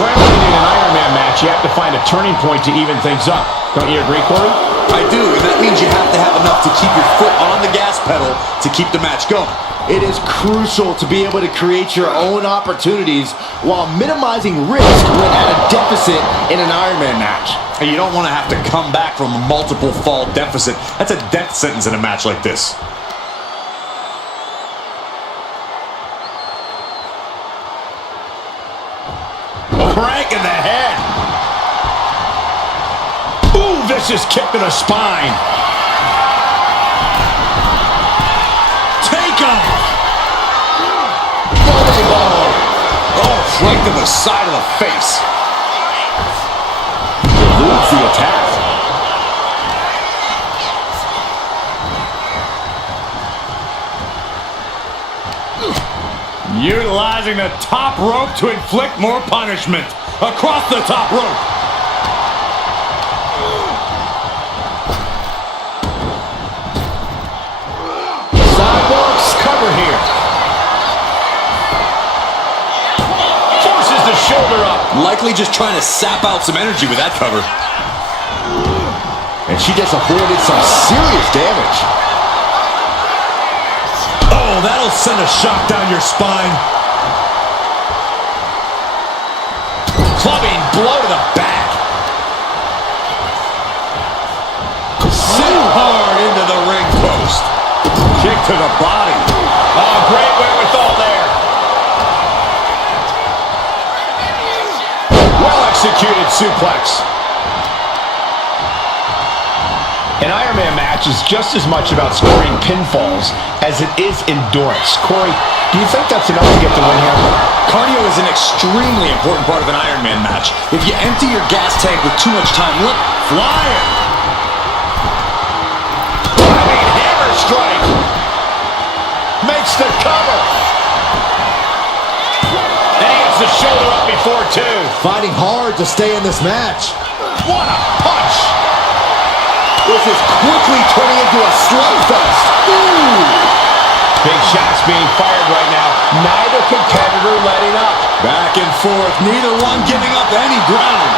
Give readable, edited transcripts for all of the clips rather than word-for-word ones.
trailing in an Iron Man match, you have to find a turning point to even things up. Don't you agree, Corey? I do, and that means you have to have enough to keep your foot on the gas pedal to keep the match going. It is crucial to be able to create your own opportunities while minimizing risk when at a deficit in an Iron Man match. And you don't want to have to come back from a multiple fall deficit. That's a death sentence in a match like this. Crank in the head. Ooh, vicious kick to the spine. Take off. Oh, right to the side of the face. Eludes the attack. Utilizing the top rope to inflict more punishment. Across the top rope. Sidewalks cover here. Forces the shoulder up. Likely just trying to sap out some energy with that cover. And she just avoided some serious damage. Oh, that'll send a shock down your spine. Clubbing blow to the back. Sit hard into the ring post. Kick to the body. Oh, great wherewithal there. Well-executed suplex. An Iron Man match is just as much about scoring pinfalls as it is endurance. Corey, do you think that's enough to get the win here? Cardio is an extremely important part of an Iron Man match. If you empty your gas tank with too much time left, flying. Hammer strike. Makes the cover. And he gets the shoulder up before two. Fighting hard to stay in this match. What a punch. This is quickly turning into a slugfest. Ooh. Big shots being fired right now. Neither competitor letting up. Back and forth, neither one giving up any ground.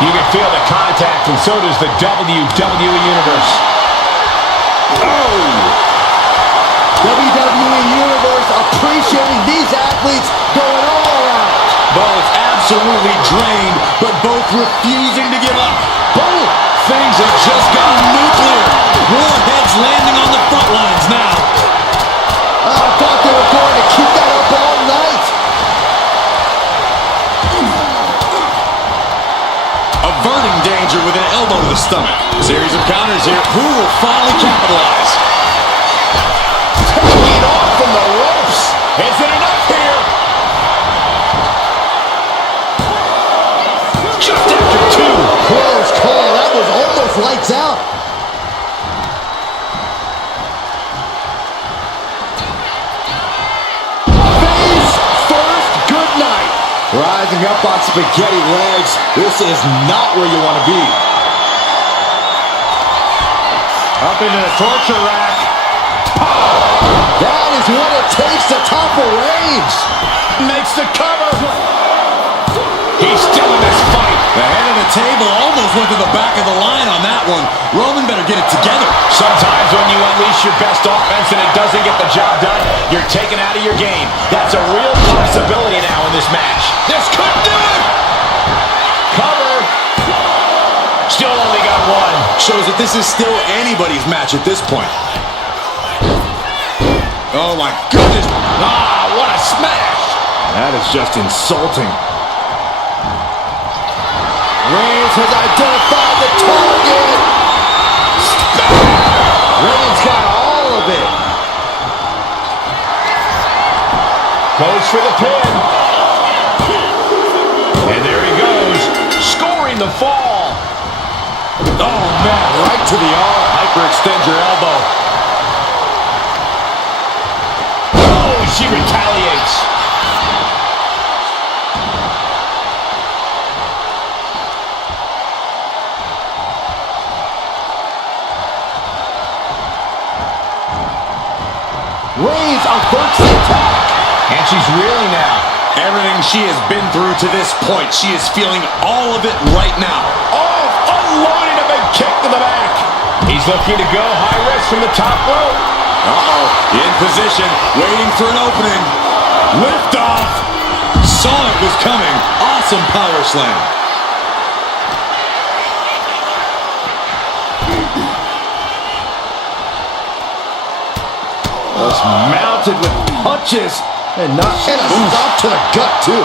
You can feel the contact, and so does the WWE Universe. Oh! WWE Universe appreciating these athletes going all out. Both absolutely drained, but both refusing to give up. Boom! Things have just gone nuclear. Warheads landing on the front lines now. I thought they were going to keep that up all night. Averting danger with an elbow to the stomach. Series of counters here. Who will finally capitalize? Taking it off from the ropes. Is it enough here? Just after two. Close call. That was almost lights out. Face first. Good night. Rising up on spaghetti legs. This is not where you want to be. Up into the torture rack. That is what it takes to topple Reigns. Makes the cover. He's still in this fight. The head of the table almost went to the back of the line on that one. Roman better get it together. Sometimes when you unleash your best offense and it doesn't get the job done, you're taken out of your game. That's a real possibility now in this match. This could do it! Cover. Still only got one. Shows that this is still anybody's match at this point. Oh my goodness. Ah, what a smash. That is just insulting. Reigns has identified the target. Reigns got all of it. Goes for the pin. And there he goes, scoring the fall. Oh man, right to the arm. Hyperextend your elbow. Oh, she retaliates. Reigns averts the attack. And she's reeling now. Everything she has been through to this point, she is feeling all of it right now. Oh, unloading a big kick to the back. He's looking to go high risk from the top rope. Uh-oh, in position, waiting for an opening. Lift off. Saw it was coming. Awesome power slam. Just mounted with punches and a stop to the gut too.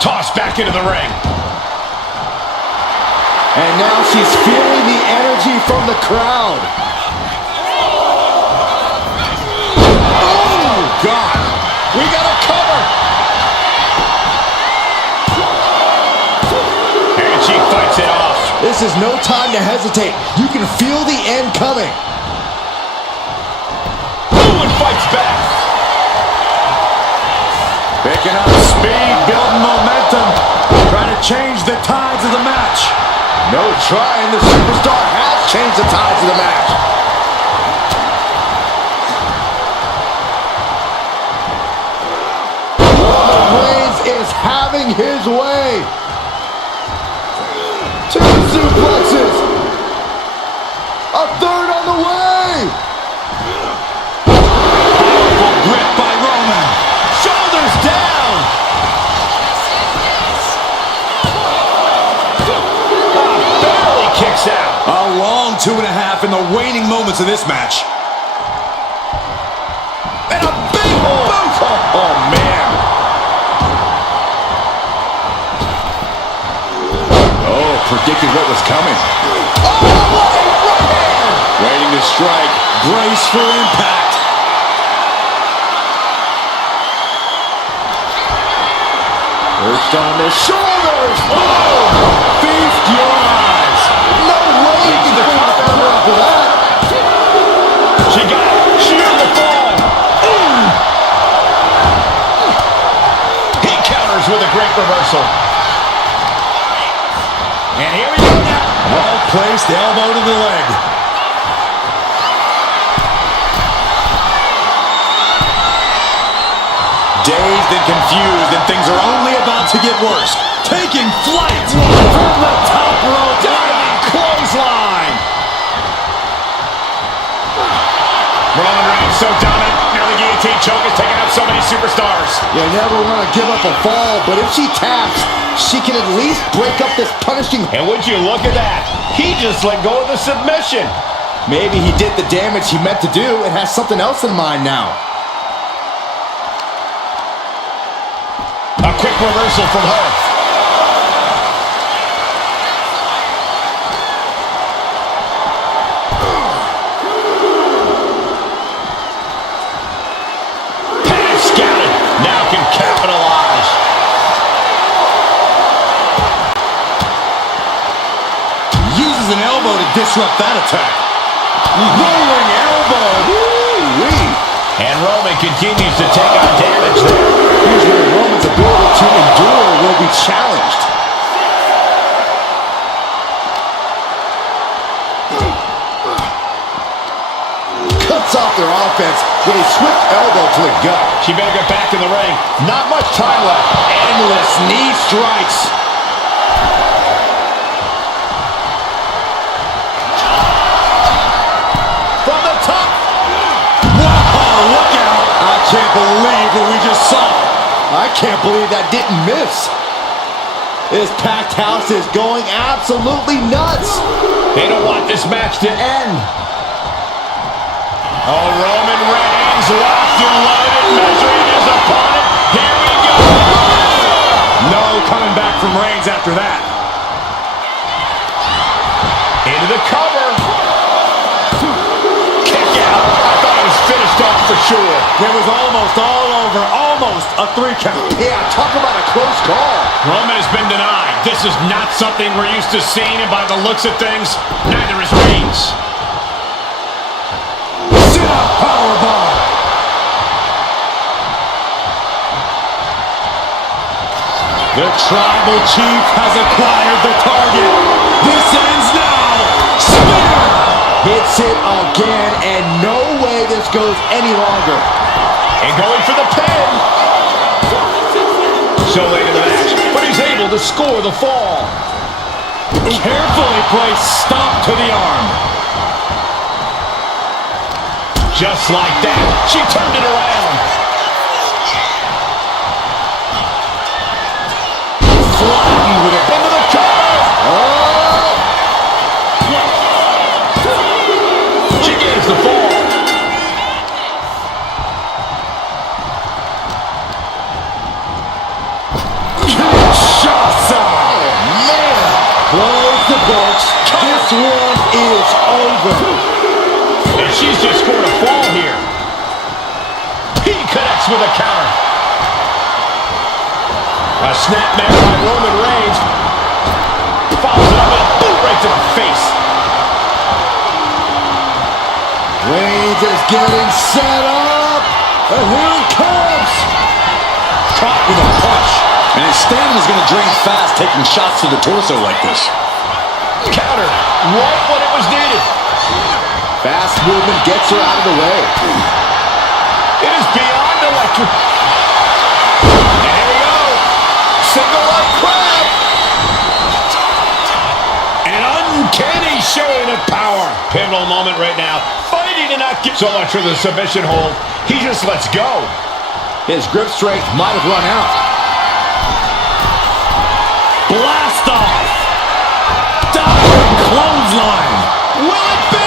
Tossed back into the ring. And now she's feeling the energy from the crowd. Oh, God. We got a cover. And she fights it off. This is no time to hesitate. You can feel the end coming. Ooh, and fights back. Picking up speed, building momentum. Trying to change the tides of the match. No trying. The superstar has changed the tides of the match. Roman Reigns is having his way. Two suplexes. A third on the way. Powerful grip by Roman. Shoulders down. Barely kicks out. A long 2.5 in the waning moments of this match. And a big boot. Oh, man. Oh, predicted what was coming. Oh, what a right hand. Waiting to strike. Brace for impact. Perched on the shoulders. Oh, feast your eyes. No way you can clean the cover after that. She got it. She earned the fall. He counters with a great reversal. And here we go now. Well placed elbow to the leg. Dazed and confused, and things are only about to get worse. Taking flight from the top rope. Diving clothesline. Roman Reigns so dominant. Now the guillotine choke is taking out so many superstars. You never want to give up a fall, but if she taps, she can at least break up this punishing. And would you look at that? He just let go of the submission. Maybe he did the damage he meant to do and has something else in mind now. A quick reversal from her. Pass scouted. Now can capitalize. Uses an elbow to disrupt that attack. Rolling elbow. Woo-wee. And Roman continues to take on damage there. Here's where Roman's ability to endure will be challenged. Cuts off their offense with a swift elbow to the gut. She better get back in the ring. Not much time left. Endless knee strikes. From the top. Wow, look out. I can't believe what we just saw. I can't believe that didn't miss. This packed house is going absolutely nuts. They don't want this match to end. Oh, Roman Reigns locked and loaded, measuring his opponent. Here we go. No coming back from Reigns after that. Into the cover. Kick out. I thought it was finished off for sure. It was almost all over. Almost a 3 count. Yeah, talk about a close call. Roman has been denied. This is not something we're used to seeing, and by the looks of things, neither is Reigns. Sit-up powerbomb. The tribal chief has acquired the target. This ends now. Spear. Hits it again, and no way this goes any longer. And going for the pin. So late in the match, but he's able to score the fall. Carefully placed stop to the arm. Just like that, she turned it around. Flattened with it. Into the cover. Oh! She gains the fall. Kinshasa! Oh, man! Close the books. This one is over. And she's just scored a fall here. He connects with a counter. A snapmare by Roman Reigns. Follows it up with a boot right to the face. Reigns is getting set up. And here he comes. Caught with a punch. And his stamina's going to drain fast, taking shots to the torso like this. Counter right when it was needed. Fast movement gets her out of the way. It is beyond electric. And here we go. Single leg crab. An uncanny showing of power. Pivotal moment right now. Fighting to not get so much for the submission hold. He just lets go. His grip strength might have run out. Blast off. Diving clothesline. Will it be?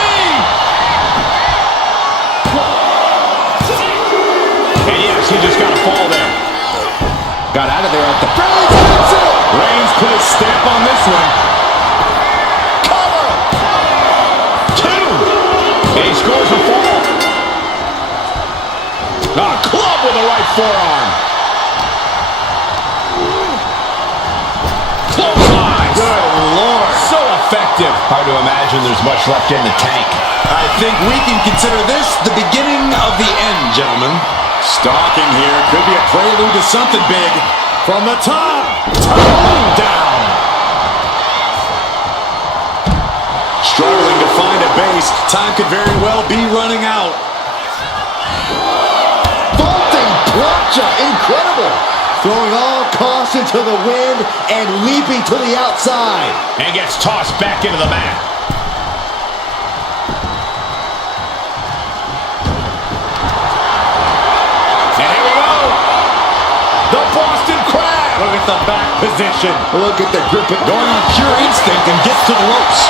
And yes, he just got a fall there. Got out of there at the Reigns hits it. Reigns put his stamp on this one. Cover. 2. And he scores a fall. A club with the right forearm. Clothesline. Good Lord. So effective. Hard to imagine there's much left in the tank. I think we can consider this the beginning of the end, gentlemen. Stalking here could be a prelude to something big. From the top, tone down. Struggling to find a base. Time could very well be running out. Vaulting plancha. Incredible. Throwing all caution to the wind and leaping to the outside. And gets tossed back into the mat. And here we go. The Boston Crab. Look at the back position. Look at the grip. Going on pure instinct and gets to the ropes.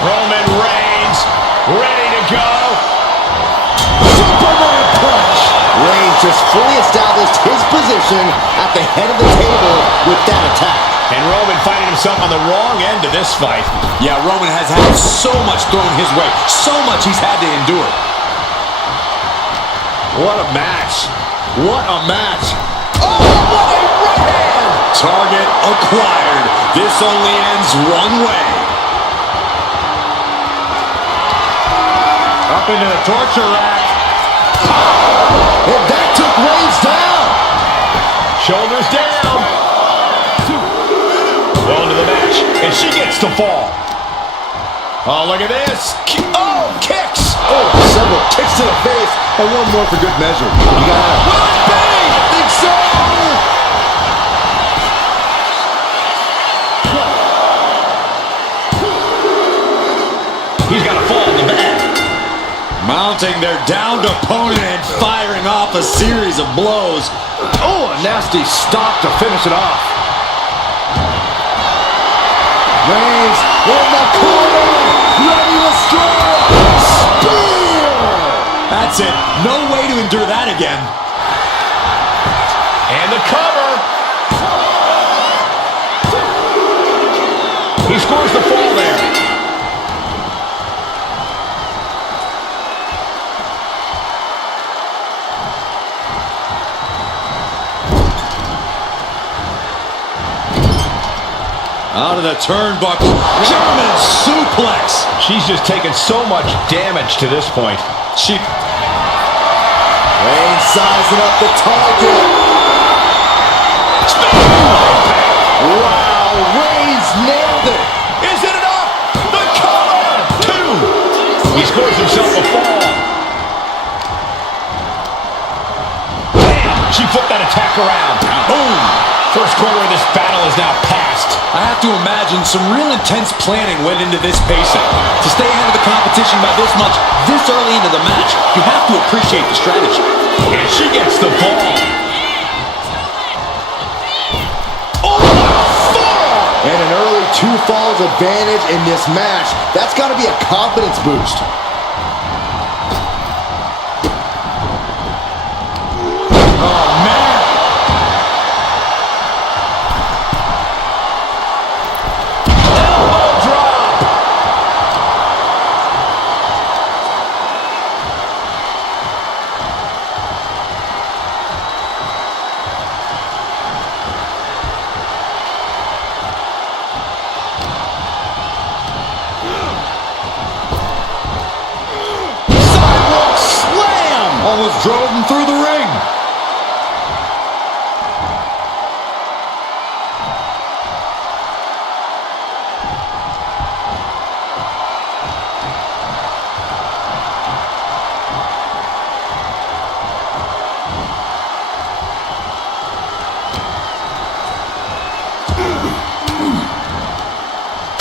Roman Reigns ready to go. Superman punch. Reigns just fully established his position at the head of the table with that attack. And Roman finding himself on the wrong end of this fight. Yeah, Roman has had so much thrown his way. So much he's had to endure. What a match. What a match. Oh, what a right hand. Target acquired. This only ends one way. Up into the torture rack. And that took Reigns down. Shoulders down. Well into the match. And she gets to fall. Oh, look at this. Oh, kicks. Oh, several kicks to the face. And one more for good measure. You got it. Will it be? I think so. He's got a fall in the back. Mounting their downed opponent and firing off a series of blows. Oh, a nasty stop to finish it off. Reigns in the corner. Ready to strike. Spear. That's it. No way to endure that again. And the cover. He scores the fall there. Out of the turnbuckle. German suplex. She's just taken so much damage to this point. She... Reigns sizing up the target. Spinning impact. Wow, Reigns nailed it. Is it enough? The He scores himself a fall. Bam! She flipped that attack around. Boom! First quarter of this battle is now past. I have to imagine some real intense planning went into this pacing. To stay ahead of the competition by this much, this early into the match, you have to appreciate the strategy. And she gets the ball. And an early 2 falls advantage in this match. That's got to be a confidence boost. Oh, man. Elbow drop. Sidewalk slam! Almost drove him through the ring.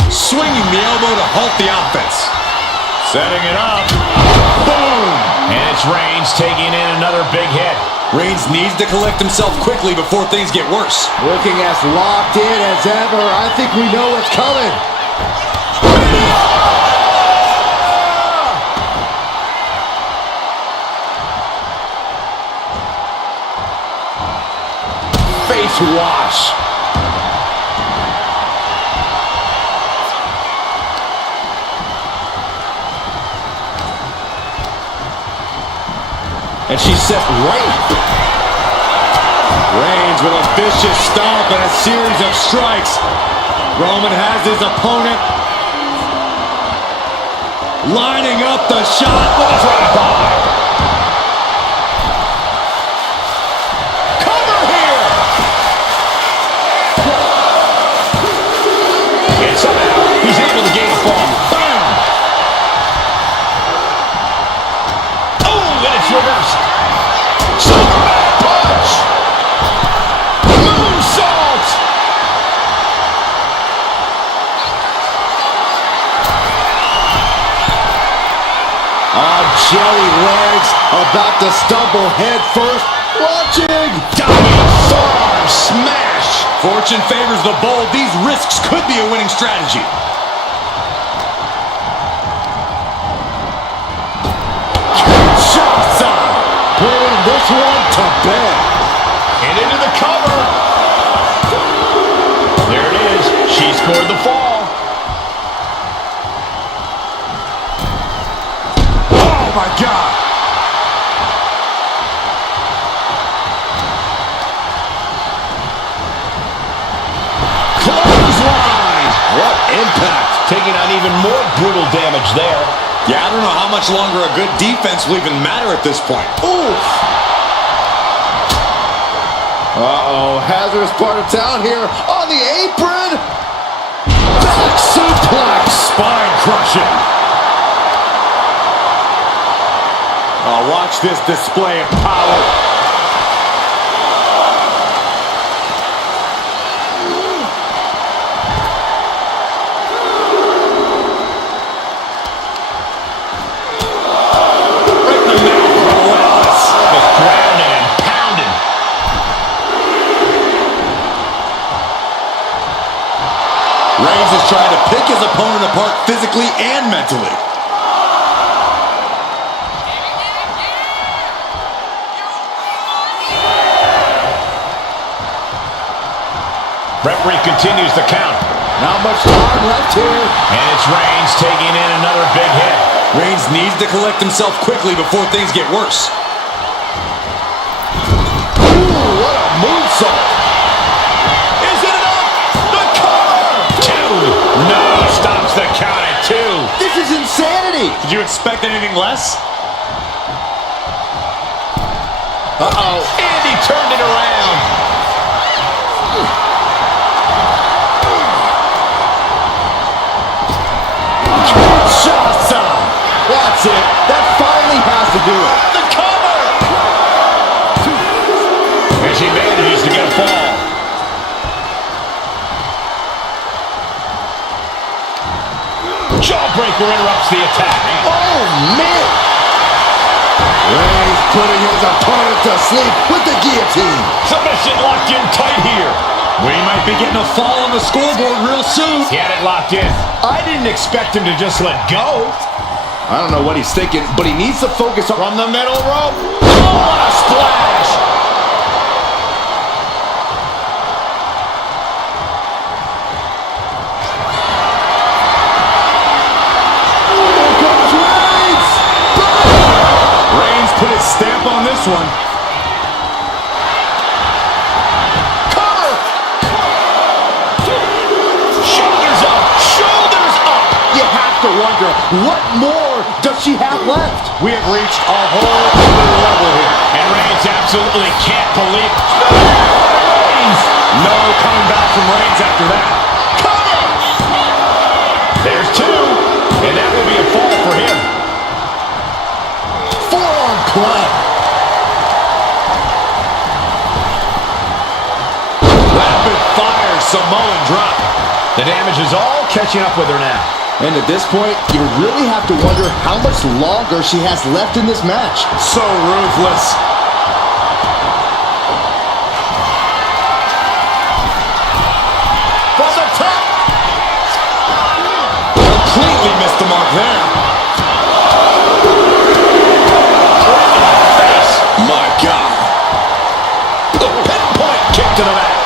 Swinging the elbow to halt the offense. Setting it up. Boom! And it's Reigns taking in another big hit. Reigns needs to collect himself quickly before things get worse. Looking as locked in as ever. I think we know what's coming. Face wash. And she's set right. Reigns with a vicious stomp and a series of strikes. Roman has his opponent lining up the shot. That's right by. Cover here. And somehow he's able to gain a fall. Boom. Oh, and it's reversed. Superman punch. Moonsault. Jelly legs about to stumble head first. Watching. Diving forearm smash. Fortune favors the bold. These risks could be a winning strategy. Kinshasa putting this one to bed. And into the cover. There it is. She scored the fall. Oh my God. Clothesline. What impact. Taking on even more brutal damage there. Yeah, I don't know how much longer a good defense will even matter at this point. Oof. Uh-oh, hazardous part of town here on the apron. Back suplex. Spine crushing. Oh, watch this display of power. Right in the mouth of the Wallace. Just grounding and pounding. Reigns is trying to pick his opponent apart physically and mentally. Referee continues the count. Not much time left here. And it's Reigns taking in another big hit. Reigns needs to collect himself quickly before things get worse. Ooh, what a moonsault. Is it enough? The cover! 2. No, stops the count at 2. This is insanity. Did you expect anything less? Uh-oh. And he turned it around. Kinshasa. That's That's it. That finally has to do it. The cover! And she manages to get a fall. Jawbreaker interrupts the attack. Oh, man. Reigns putting his opponent to sleep with the guillotine. Submission locked in tight here. We might be getting a fall on the scoreboard real soon. He had it locked in. I didn't expect him to just let go. I don't know what he's thinking, but he needs to focus on... From the middle rope. Oh, what a splash! Here comes Reigns! Reigns put his stamp on this one. Cover! Shoulders up! Shoulders up! You have to wonder, what more does she have left? We have reached a whole other level here. And Reigns absolutely can't believe it. Reigns! No coming back from Reigns after that. Cover! There's two. And that will be a fall for him. Forearm club. Rapid fire Samoan drop. The damage is all catching up with her now. And at this point, you really have to wonder how much longer she has left in this match. So ruthless. From the top. Completely missed the mark there. Face. My God. The pinpoint kick to the back.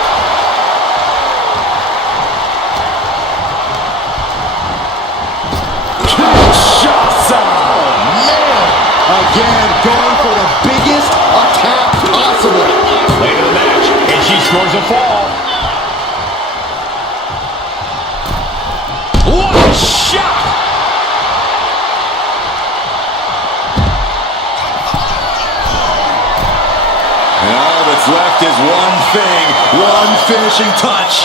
Again, going for the biggest attack possible. Later in the match, and she scores a fall. What a shot! And all that's left is one thing, one finishing touch.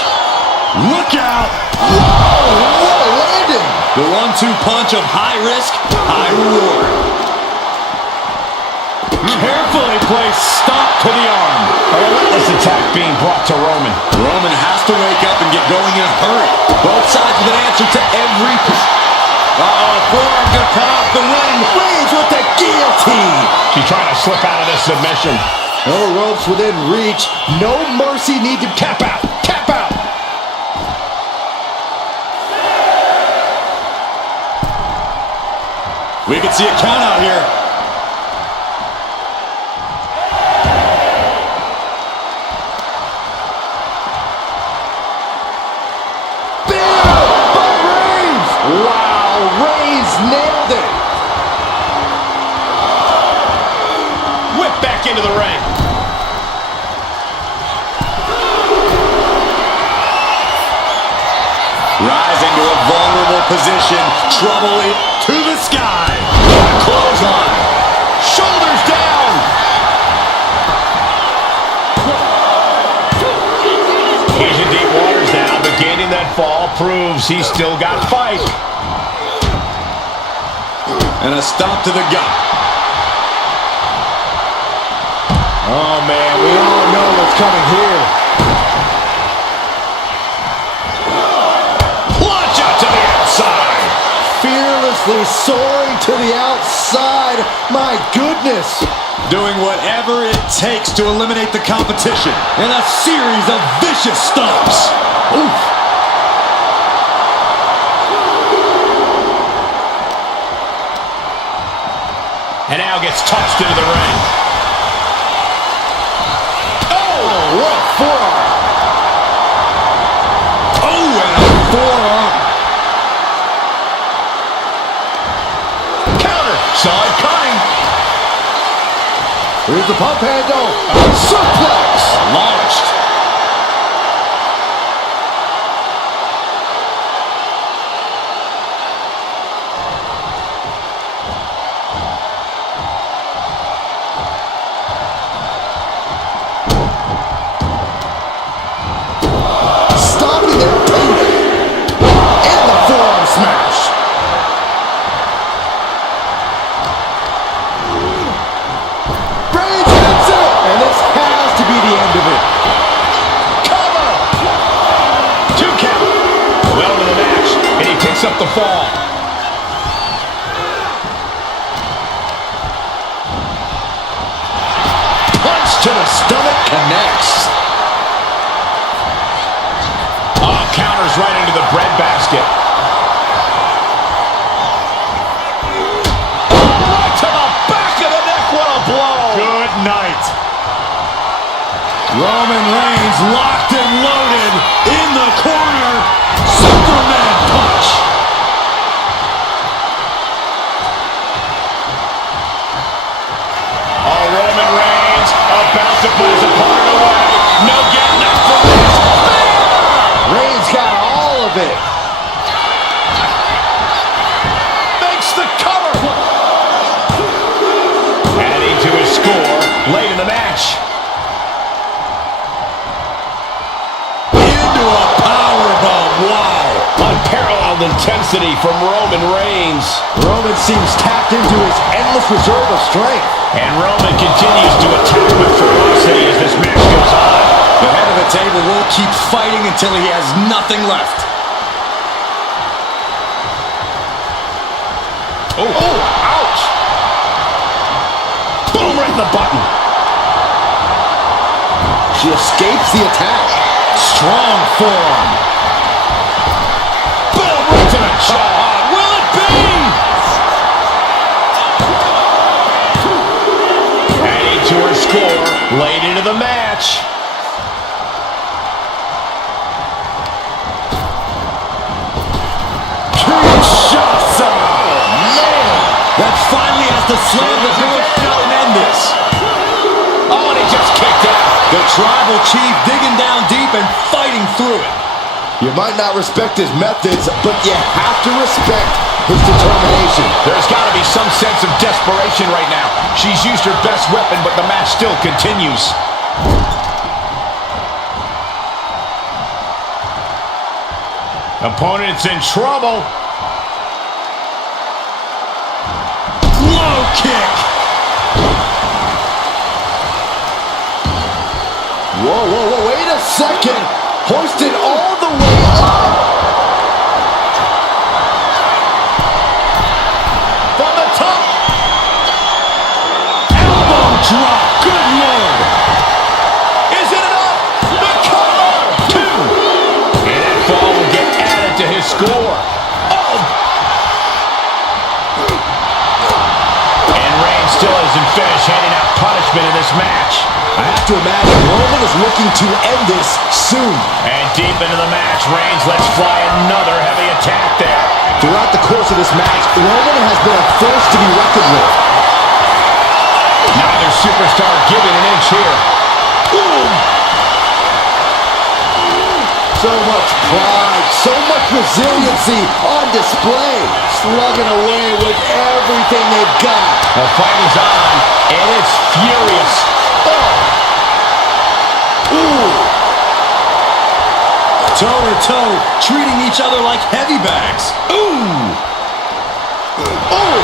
Look out! Whoa, what a landing! The 1-2 punch of high risk, high reward. Carefully placed stop to the arm. A relentless attack being brought to Roman. Roman has to wake up and get going in a hurry. Both sides with an answer to every... Uh-oh, forearm gonna cut off the ring. Reigns with the guillotine. She's trying to slip out of this submission. No ropes within reach. No mercy need to Tap out! Tap out! We can see a count out here. Wow, Reigns nailed it. Whip back into the ring. Rising to a vulnerable position. Trouble it to the sky. Clothesline. Shoulders down. He's in deep waters now, but gaining that fall proves he's still got fight. And a stop to the gut. Oh, man, we all know what's coming here. Launch out to the outside. Fearlessly soaring to the outside. My goodness. Doing whatever it takes to eliminate the competition. In a series of vicious stomps. Oof. And now gets tossed into the ring. Oh, what a forearm. Oh, and a forearm. Counter. Saw it coming. Here's the pump handle. Suplex. Launched. Stopping their opponent. And the forearm smash. up the fall. Punch to the stomach connects. Oh, counters right into the breadbasket. Oh, right to the back of the neck. What a blow. Good night. Roman Reigns locked and loaded in the corner. Superman punch. Oh, Roman Reigns about to put his opponent away. No getting up from this. Reigns got all of it. Makes the cover. Adding to his score late in the match. Into a powerbomb. Wow. Unparalleled intensity from Roman Reigns. Roman seems tapped into his endless reserve of strength. And Roman continues to attack with ferocity as this match goes on. The head of the table will keep fighting until he has nothing left. Oh, ouch. Boom, right in the button. She escapes the attack. Strong form. Boom, right to the jaw. Will it be? Adding to her score late into the match. Kinshasa! Man! That finally has to slam the door shut and end this. Oh, and he just kicked out. The tribal chief digging down deep and fighting through it. You might not respect his methods, but you have to respect his determination. There's got to be some sense of desperation right now. She's used her best weapon, but the match still continues. Opponent's in trouble. Low kick. Whoa, whoa, whoa, wait a second. Hoisted all the way up. From the top. Elbow drop. Good Lord. Is it enough? The cover. Two. And that fall will get added to his score. Oh. And Reigns still isn't finished handing out punishment in this match. I have to imagine Roman is looking to end this soon. And deep into the match, Reigns lets fly another heavy attack there. Throughout the course of this match, Roman has been a force to be reckoned with. Neither superstar giving an inch here. Boom! So much pride, so much resiliency on display. Slugging away with everything they've got. The fight is on, and it's furious. Toe-to-toe, treating each other like heavy bags. Ooh! Oh!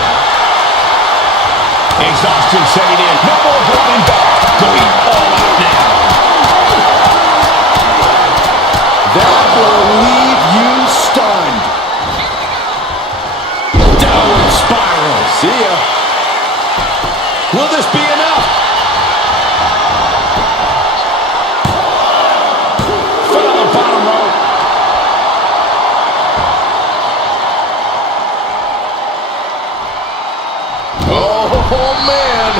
Exhaustion setting in. No more holding back. Going all out now. That will leave you stunned. Downward spiral. See ya. Will this be enough? Foot on the bottom rope. Oh, man.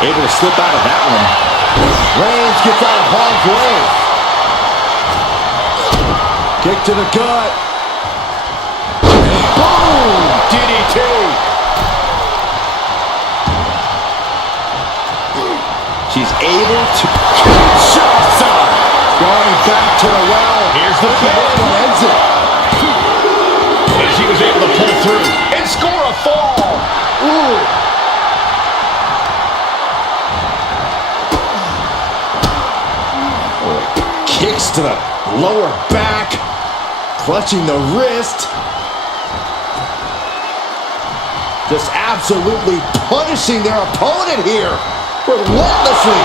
Able to slip out of that one. Reigns gets out of harm's way. Kick to the gut. Boom! DDT. She's able to Kinshasa! Going back to the well. Here's the pin. Ends it. And she was able to pull through and score a fall. Ooh. Kicks to the lower back. Clutching the wrist. Just absolutely punishing their opponent here. relentlessly.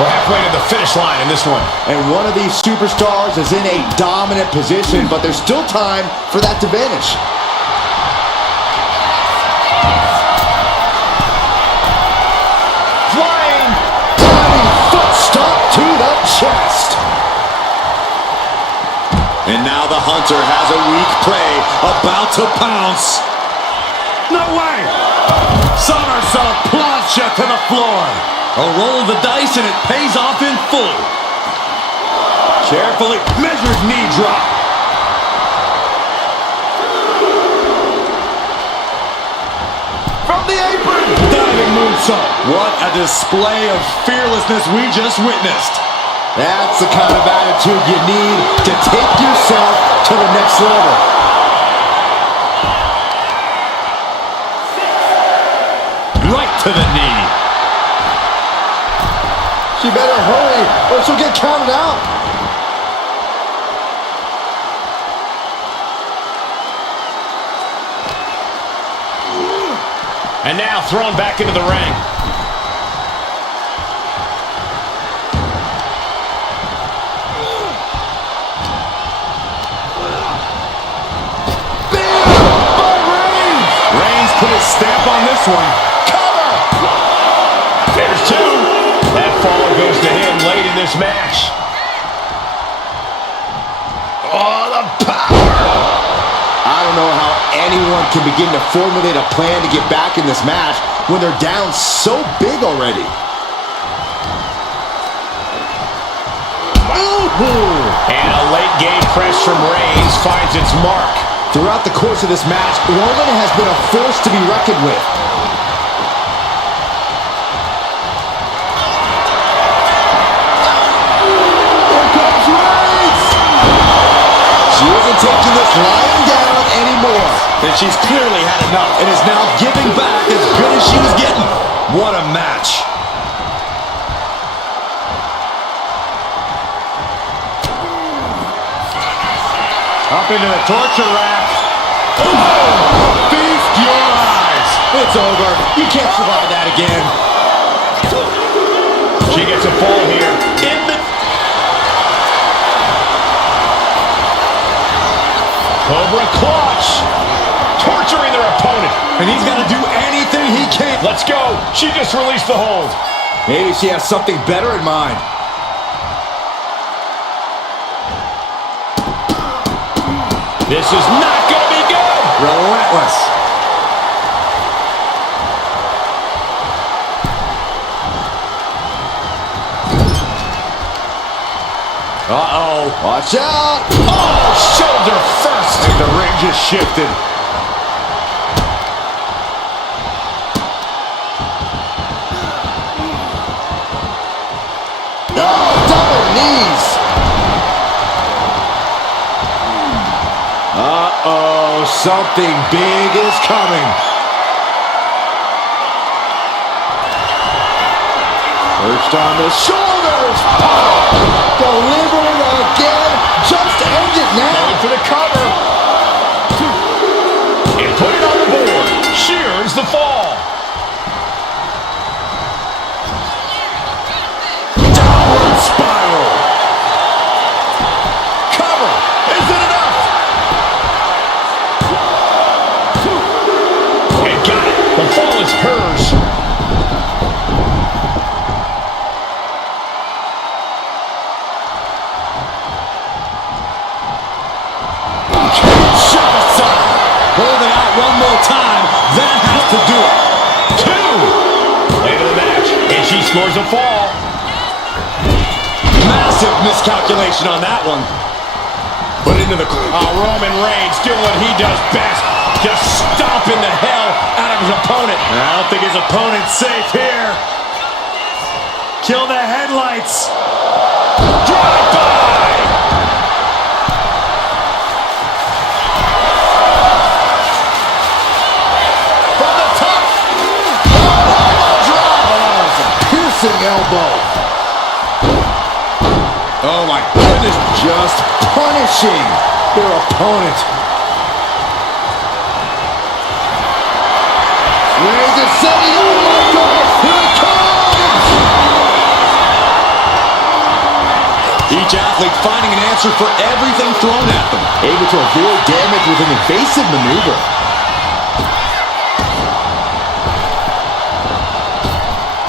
We're halfway to the finish line in this one. And one of these superstars is in a dominant position, but there's still time for that to vanish. Flying! Diving foot stomp to the chest. And now the Hunter has a weak prey about to pounce. No way! Somersault plancha to the floor. A roll of the dice and it pays off in full. Carefully measured knee drop. From the apron. Diving moonsault. What a display of fearlessness we just witnessed. That's the kind of attitude you need to take yourself to the next level. Right to the knee. She better hurry or she'll get counted out. And now thrown back into the ring. Put his stamp on this one. Cover! There's two. That fall goes to him late in this match. Oh, the power! I don't know how anyone can begin to formulate a plan to get back in this match when they're down so big already. And a late game press from Reigns finds its mark. Throughout the course of this match, Roman has been a force to be reckoned with. Here comes Reigns! She isn't taking this lying down anymore. And she's clearly had enough and is now giving back as good as she was getting. What a match. Up into the torture rack. Feast your eyes. It's over. You can't survive that again. She gets a fall here. In the... Cobra clutch. Torturing their opponent. And he's got to do anything he can. Let's go. She just released the hold. Maybe she has something better in mind. This is not going to be good. Relentless. Uh-oh. Watch out. Oh, shoulder first. And the ring just shifted. Oh, double knees. Uh-oh, something big is coming. Perched on the shoulders. Delivering again. Just end it now. Going for the cover. And put it on the board. She earns the fall. Downward spiral. Cover. Is it enough? And got it. The fall is hers. Holding out one more time. That has to do it. Two. Late in the match. And she scores a fall. Massive miscalculation on that one. Put into the... Roman Reigns doing what he does best. Just stomping the hell out of his opponent. I don't think his opponent's safe here. Kill the headlights. Drive by. Elbow. Oh my goodness. Just punishing their opponent. Reigns is setting up. Here it comes. Each athlete finding an answer for everything thrown at them. Able to avoid damage with an evasive maneuver.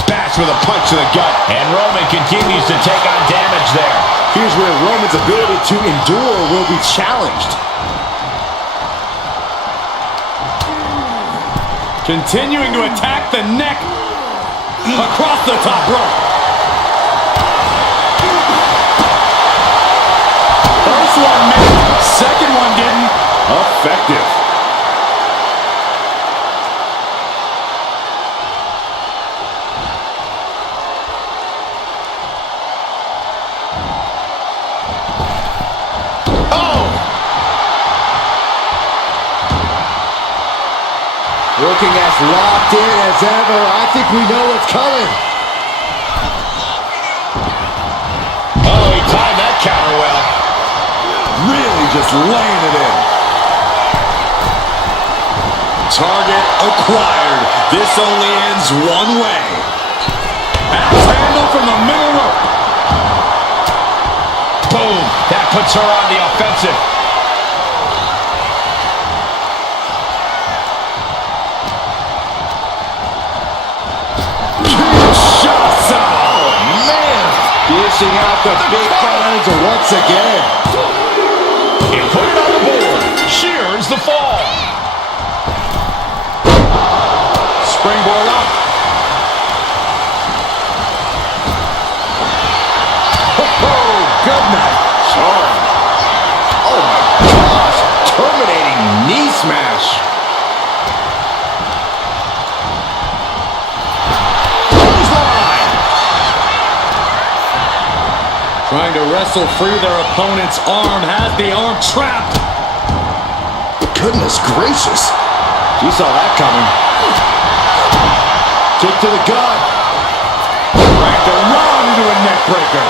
Bash with a punch to the gut. And Roman continues to take on damage there. Here's where Roman's ability to endure will be challenged. Continuing to attack the neck across the top rope. First one missed, second one didn't. Effective. Looking as locked in as ever. I think we know what's coming. Oh, he timed that counter well. Really just laying it in. Target acquired. This only ends one way. Axe handle from the middle rope. Boom. That puts her on the offensive. Dishing out the big guns once again. And put it on the board. Shears the fall. Springboard up. Oh, good night. Sorry. Oh my gosh. Terminating knee smash. Trying to wrestle free their opponent's arm, has the arm trapped. Goodness gracious. She saw that coming. Kick to the gut. Cranked around into a neck breaker.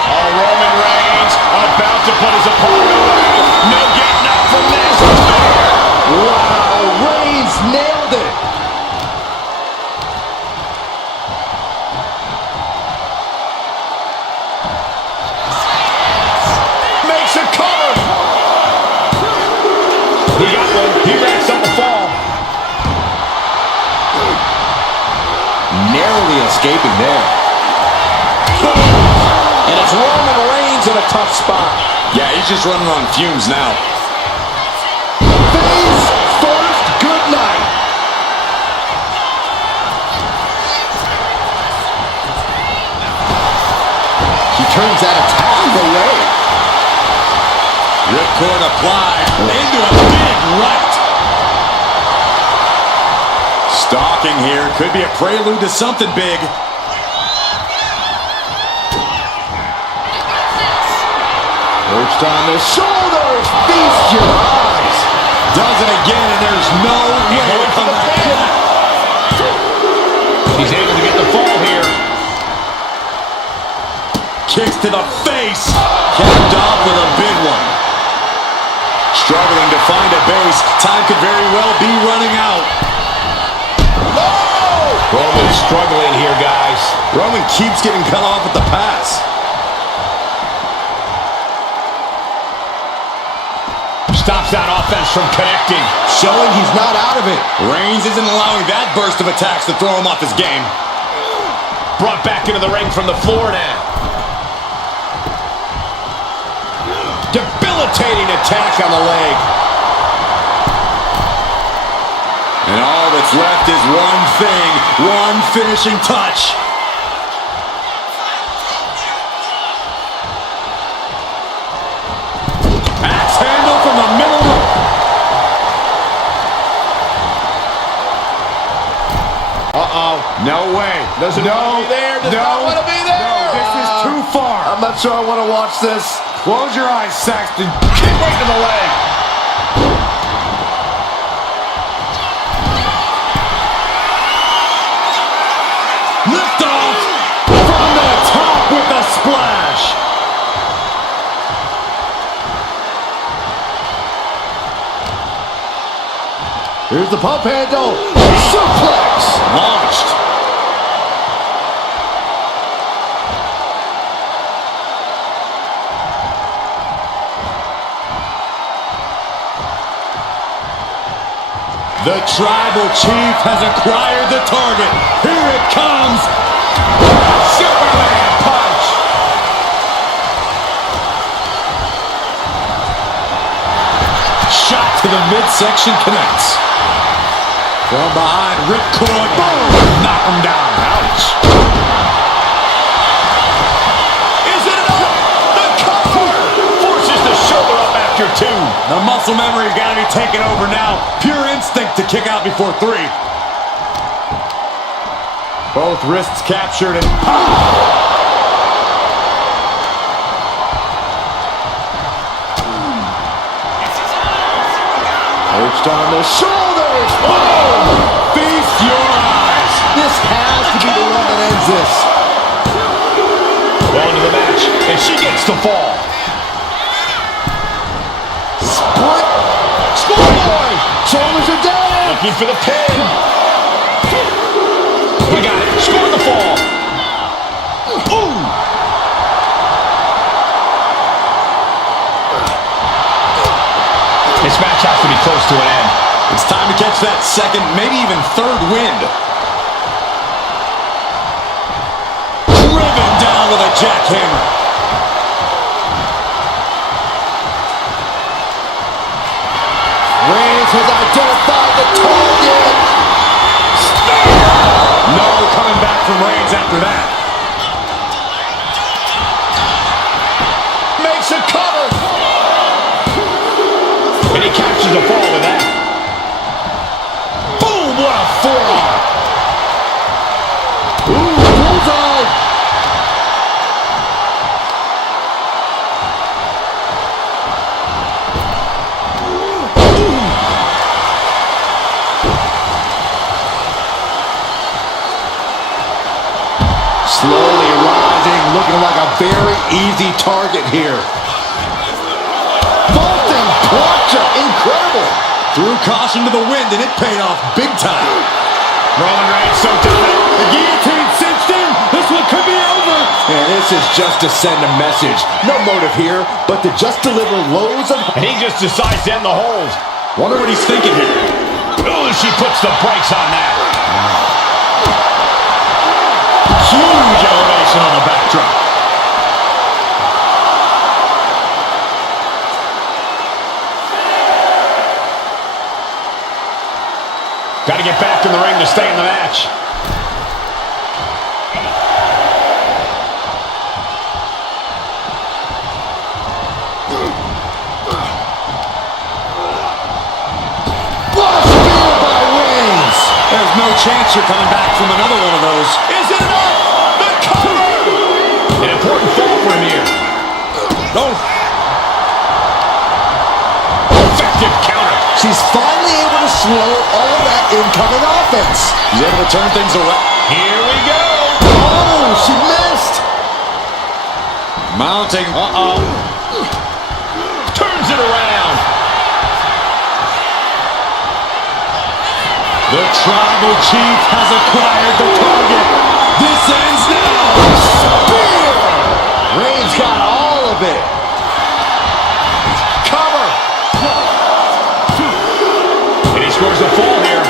Oh, Roman Reigns about to put his opponent away. No getting up from this. Wow, Reigns nailed it. Makes a cover. He got one. He racks up the fall. Narrowly escaping there. And it's Roman Reigns in a tough spot. Yeah, he's just running on fumes now. Face first, good night. She turns that attack away. Ripcord applied into a big right. Stalking here could be a prelude to something big. Perched on the shoulders, feast your eyes. Does it again, and there's no way from that. He's able to get the fall here. Kicks to the face. Capped off with a big one. Struggling to find a base. Time could very well be running out. Oh! Roman's struggling here, guys. Roman keeps getting cut off at the pass. Stops that offense from connecting. Showing he's not out of it. Reigns isn't allowing that burst of attacks to throw him off his game. Brought back into the ring from the floor now. Debilitating attack on the leg. And all that's left is one thing, one finishing touch. Axe handle from the middle rope. Uh-oh. No way. Doesn't want to be there. Does not want to be there. No, this is too far. I'm not sure I want to watch this. Close your eyes, Saxton. Kick right to the leg. Lift off from the top with the splash. Here's the pump handle. Suplex. Launched. The Tribal Chief has acquired the target. Here it comes. Superman punch. Shot to the midsection connects. From behind, ripcord. Boom! Knock him down. Ouch. Is it enough? The cover forces the shoulder up after 2. The muscle memory got to be taken over now. Pure instinct to kick out before 3. Both wrists captured and perched on the shoulders. Boom! Feast your eyes. This has to be the one that ends this. Well into the match, and she gets the fall. Split. Schoolboy. Shoulders are down. Looking for the pin. We got it. Score the fall. Ooh. This match has to be close to an end. It's time to catch that second, maybe even third wind. Driven down with a jackhammer. Reigns has identified the target. No coming back from Reigns after that. Makes a cover. And he captures the fall with that. Boom, what a forearm. Ooh, bullseye. Slowly rising, looking like a very easy target here. Vaulting plancha, incredible. Threw caution to the wind, and it paid off big time. Roman Reigns so dominant. The guillotine cinched in. This one could be over. And this is just to send a message. No motive here, but to just deliver loads of... And he just decides to end the hold. Wonder what he's thinking here. Oh, she puts the brakes on that. Huge elevation on the backdrop. Got to get back in the ring to stay in the match. There's no chance you're coming back from another one of those. Is it enough? The cover! An important fall for him here. No. Effective counter. She's finally able to slow all that incoming offense. He's able to turn things around. Here we go. Oh, she missed. Mounting. Turns it around. The Tribal Chief has acquired the target. This ends now. Spear. Reigns got all of it. Cover. And he scores the fall here.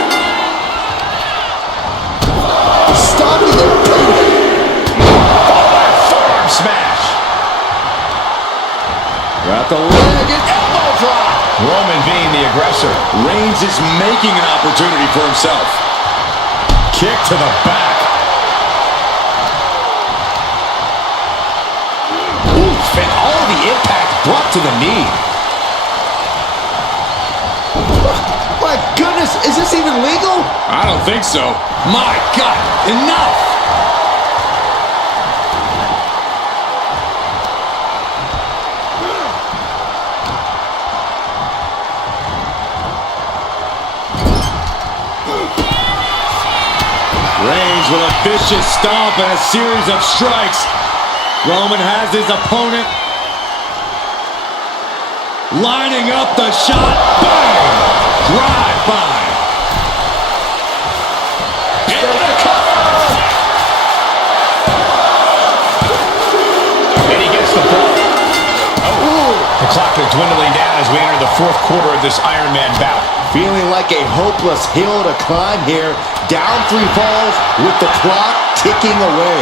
Stopping the boot. Forearm smash. Got the leg and elbow drop. Roman being the aggressor. Reigns is making an opportunity for himself. Kick to the back. Oof, and all the impact brought to the knee. My goodness, is this even legal? I don't think so. My God, enough! Reigns with a vicious stomp and a series of strikes. Roman has his opponent lining up the shot. Bang! Drive by. we enter the fourth quarter of this Iron Man bout. Feeling like a hopeless hill to climb here. Down 3 falls with the clock ticking away.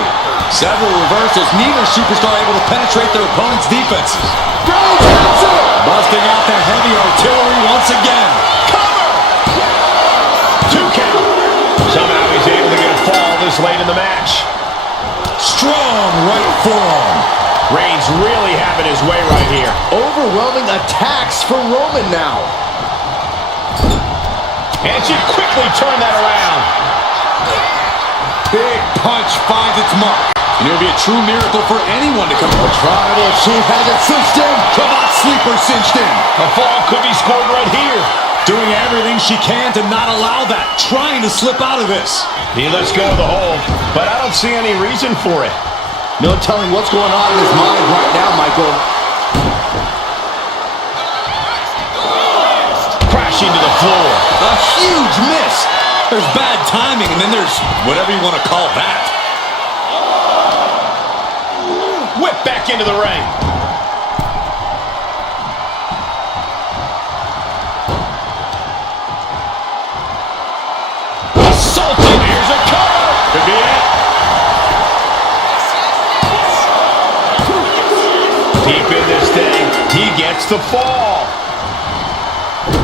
Several reversals, neither superstar able to penetrate their opponent's defenses. Reigns hits it! Busting out the heavy artillery once again. Cover! 2 count. Somehow he's able to get a fall this late in the match. Strong right forearm. Reigns really having his way right here. Overwhelming attacks from Roman now. And she quickly turned that around. Big punch finds its mark. And it would be a true miracle for anyone to come up. Tribal Chief has it cinched in. Come on, sleeper cinched in. A fall could be scored right here. Doing everything she can to not allow that. Trying to slip out of this. He lets go of the hold, but I don't see any reason for it. No telling what's going on in his mind right now, Michael. Crashing to the floor. A huge miss. There's bad timing, and then there's whatever you want to call that. Whip back into the ring. Assaulted. Here's a cover. Could be it. Deep in this thing. He gets the fall.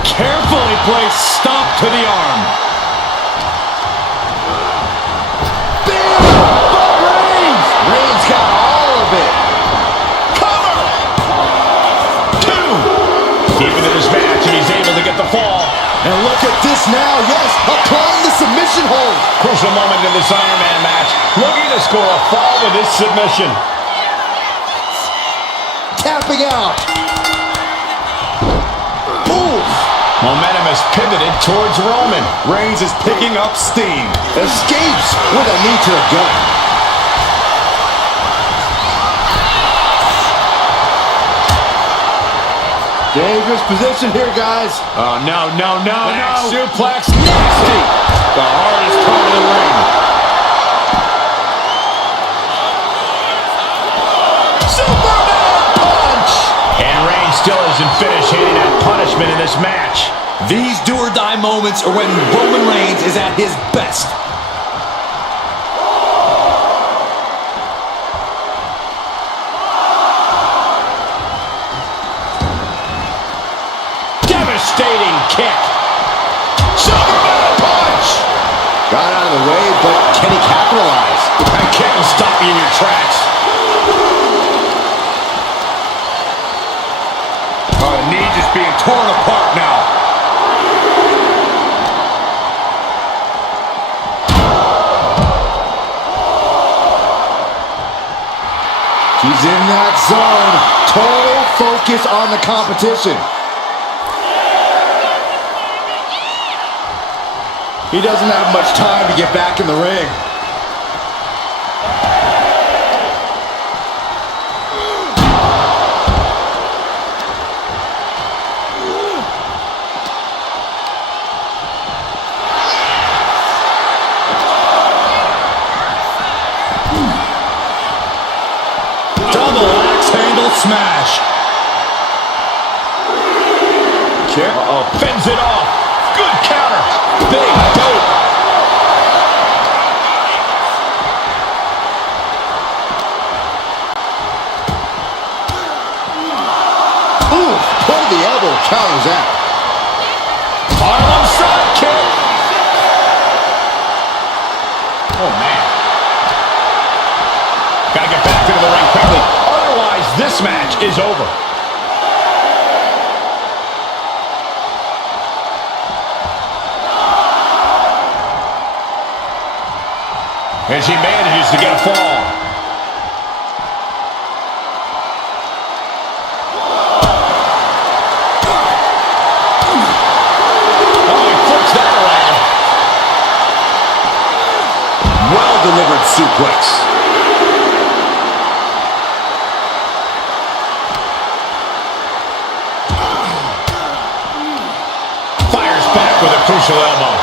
Carefully placed stomp to the arm. Reigns got all of it. Cover! 2. Deep into this match, and he's able to get the fall. And look at this now. Yes, applying the submission hold. Crucial moment in this Iron Man match. Looking to score a fall with this submission. Tapping out. Oof. Momentum has pivoted towards Roman. Reigns is picking up steam. Escapes with a knee to the gut. Dangerous position here, guys. Oh, no. Back Suplex, nasty. The hardest part of the ring. Superman punch. And Reigns still isn't finished hitting that punishment in this match. These do-or-die moments are when Roman Reigns is at his best. Devastating kick. Superman punch. Got out of the way, but can he capitalize? That kick will stop you in your tracks. Oh, the knee just being torn apart now. He's in that zone. Total focus on the competition. He doesn't have much time to get back in the ring. Double axe handle smash. Kick. Fends it off. Good counter. Big dope. Ooh, point of the elbow counters that. Harlem side kick. Oh, man. Gotta get back into the ring quickly. Otherwise, this match is over. And she manages to get a fall. Oh, he flips that around. Well-delivered suplex. Fires back with a crucial elbow.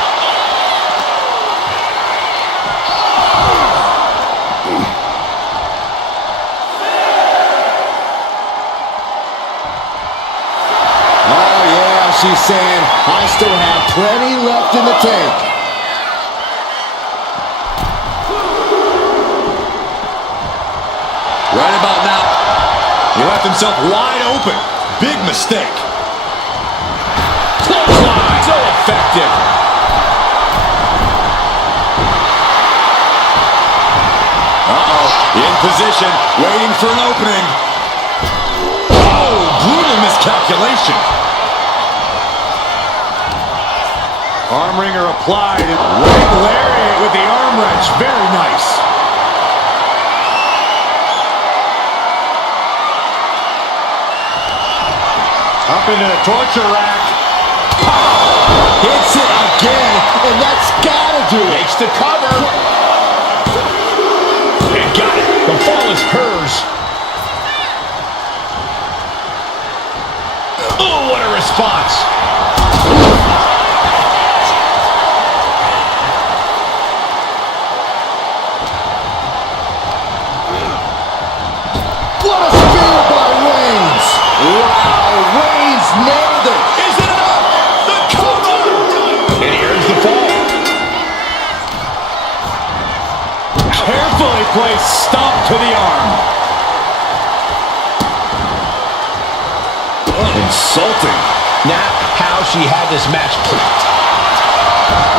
she's saying, I still have plenty left in the tank. Right about now, he left himself wide open. Big mistake. Clothesline, so effective. In position, waiting for an opening. Oh, brutal miscalculation. Arm wringer applied. Great lariat with the arm wrench. Very nice. Up into the torture rack. Hits it again, and that's gotta do it. Makes the cover. And got it. The fall is hers. Oh, what a response. What a spear by Reigns. Wow, Reigns nailed it. Is it enough? The cover. And here's the fall. Carefully placed stomp to the arm. Insulting. Not how she had this match planned.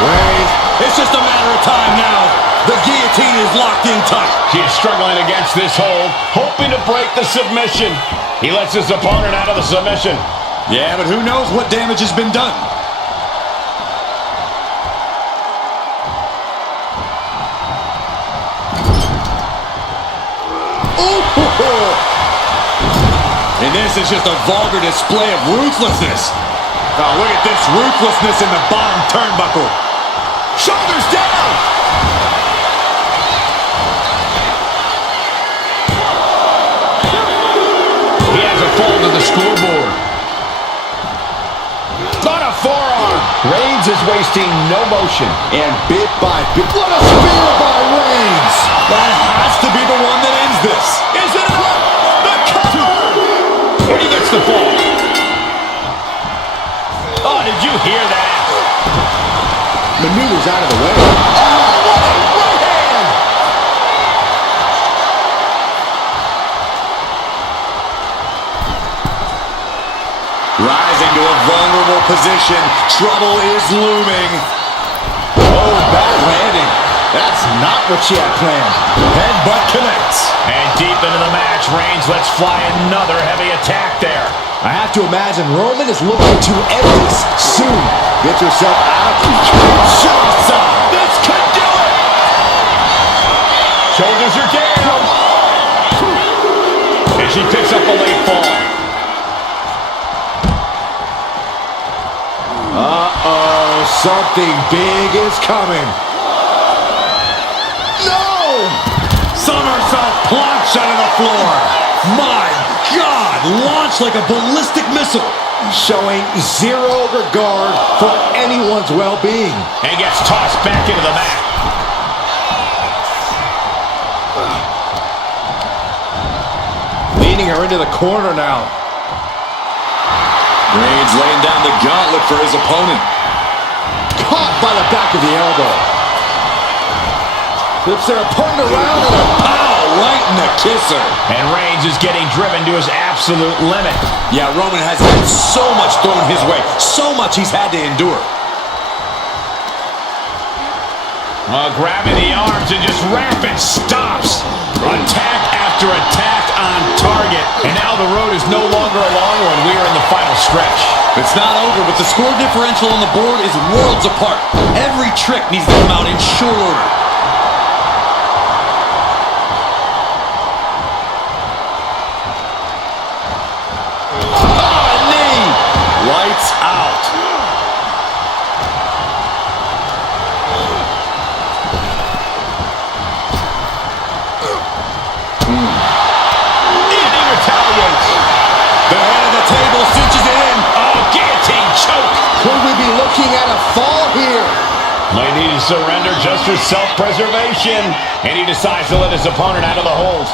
Reigns, it's just a matter of time now. The guillotine is locked in tight. She is struggling against this hold, hoping to break the submission. He lets his opponent out of the submission. Yeah, but who knows what damage has been done. And this is just a vulgar display of ruthlessness. Oh, look at this ruthlessness in the bottom turnbuckle. Shoulders down. He has a fall to the scoreboard. On a forearm. Reigns is wasting no motion. And bit by bit, what a spear by Reigns. That has to be the one that ends this. Is it enough? The cover. And he gets the fall. Oh, did you hear that? Maneuvers out of the way. Oh, what a right hand. Rising to a vulnerable position. Trouble is looming. Oh, bad landing. That's not what she had planned. Headbutt connects. And deep into the match, Reigns lets fly another heavy attack there. I have to imagine Roman is looking to end this soon. Get yourself out of control. This could do it. Shoulders are down. And she picks up a late fall. Uh-oh, something big is coming. No! Somersault plunge onto the floor. My God, launched like a ballistic missile. Showing zero regard for anyone's well-being. And gets tossed back into the mat. Leading her into the corner now. Reigns laying down the gauntlet for his opponent. Caught by the back of the elbow. Flips their opponent around and a Pow, right in the kisser. And Reigns is getting driven to his absolute limit. Yeah, Roman has had so much thrown his way. So much he's had to endure. Grabbing the arms and just rapid stops. Attack after attack on target. And now the road is no longer a long one. We are in the final stretch. It's not over, but the score differential on the board is worlds apart. Every trick needs to come out in short order. Lights out. And he retaliates. The head of the table cinches it in. Oh, guillotine choke. Could we be looking at a fall here? Might need to surrender just for self-preservation. And he decides to let his opponent out of the hold.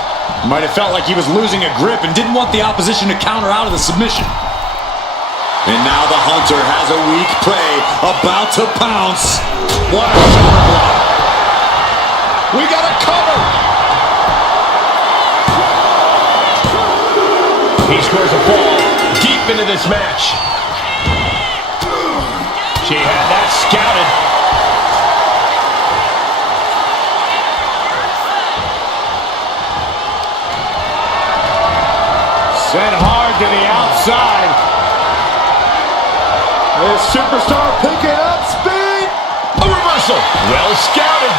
Might have felt like he was losing a grip and didn't want the opposition to counter out of the submission. And now the Hunter has a weak prey about to pounce. What a shoulder blow. We got a cover. He scores a fall deep into this match. She had that scouted. Sent hard to the outside. This superstar picking up speed. A reversal. Well scouted.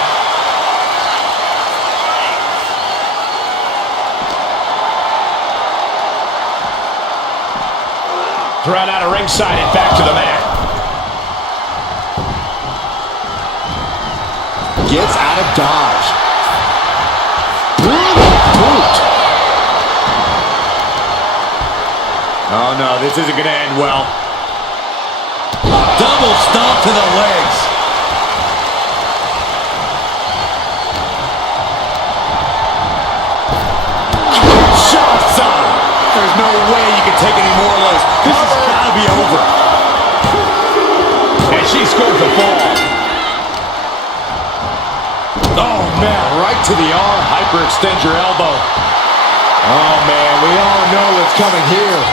Thrown out of ringside and back to the mat. Gets out of dodge. Brutal boot. Oh no, this isn't going to end well. Double stomp to the legs. Shot. There's no way you can take any more of those. This has got to be over. And she scores the fall. Oh man, right to the arm. Hyperextend your elbow. Oh man, we all know what's coming here.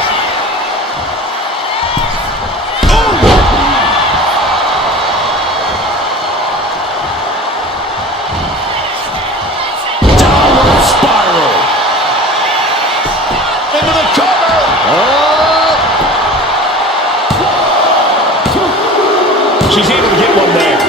Downward spiral. Into the cover. She's able to get one there.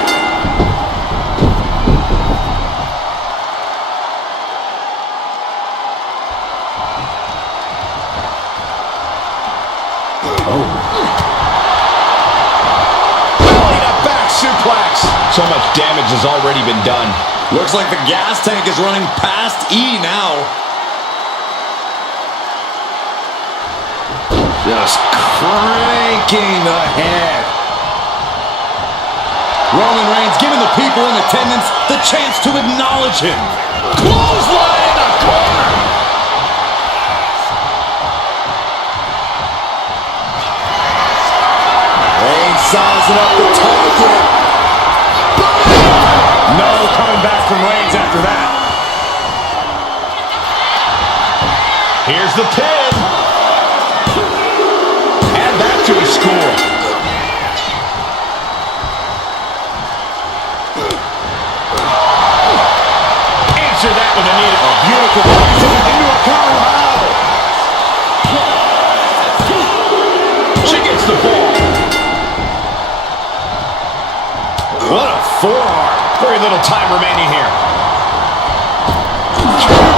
So much damage has already been done. Looks like the gas tank is running past E now. Just cranking the head. Roman Reigns giving the people in attendance the chance to acknowledge him. Clothesline in the corner. Reigns sizing up the target. No coming back from Reigns after that. Here's the pin. Add that to his score. Answer that with a knee. A beautiful into a cover. She gets the fall. What a forearm. Very little time remaining here.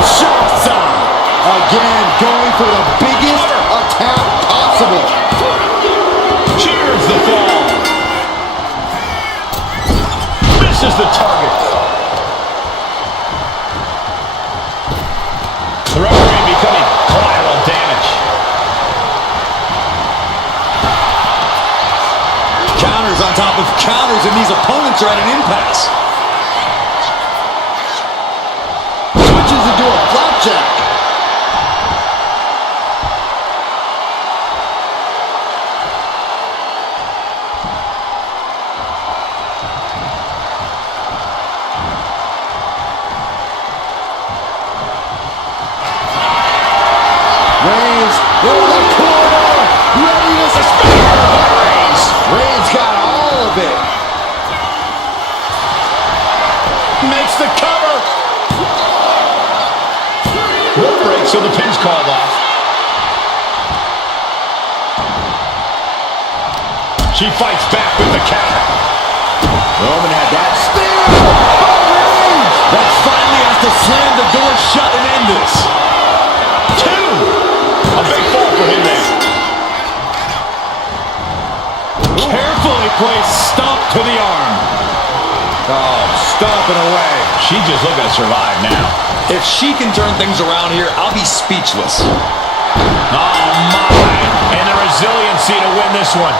Shots on. Again, going for the biggest attack possible. Cheers the fall. Misses the target. The referee becoming collateral damage. Counters on top of counters, and these opponents are at an impasse. Switches into a flapjack. Reigns over the corner. Ready to suspend. Reigns got all of it. Makes the cover. Rope break, so the pin's called off. She fights back with the counter. Roman had that spear. Reigns. That finally has to slam the door shut and end this. Two. A big fall for him there. Carefully placed stomp to the arm. Oh, stomping away. She's just looking to survive now. If she can turn things around here, I'll be speechless. Oh, my. And the resiliency to win this one.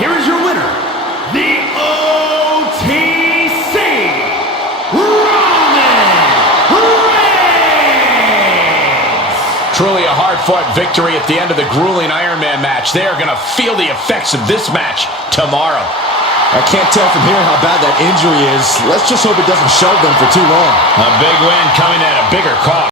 Here is your winner, the OTC, Roman Reigns. Truly a hard fought victory at the end of the grueling Iron Man match. They are going to feel the effects of this match tomorrow. I can't tell from here how bad that injury is. Let's just hope it doesn't shove them for too long. A big win coming at a bigger cost.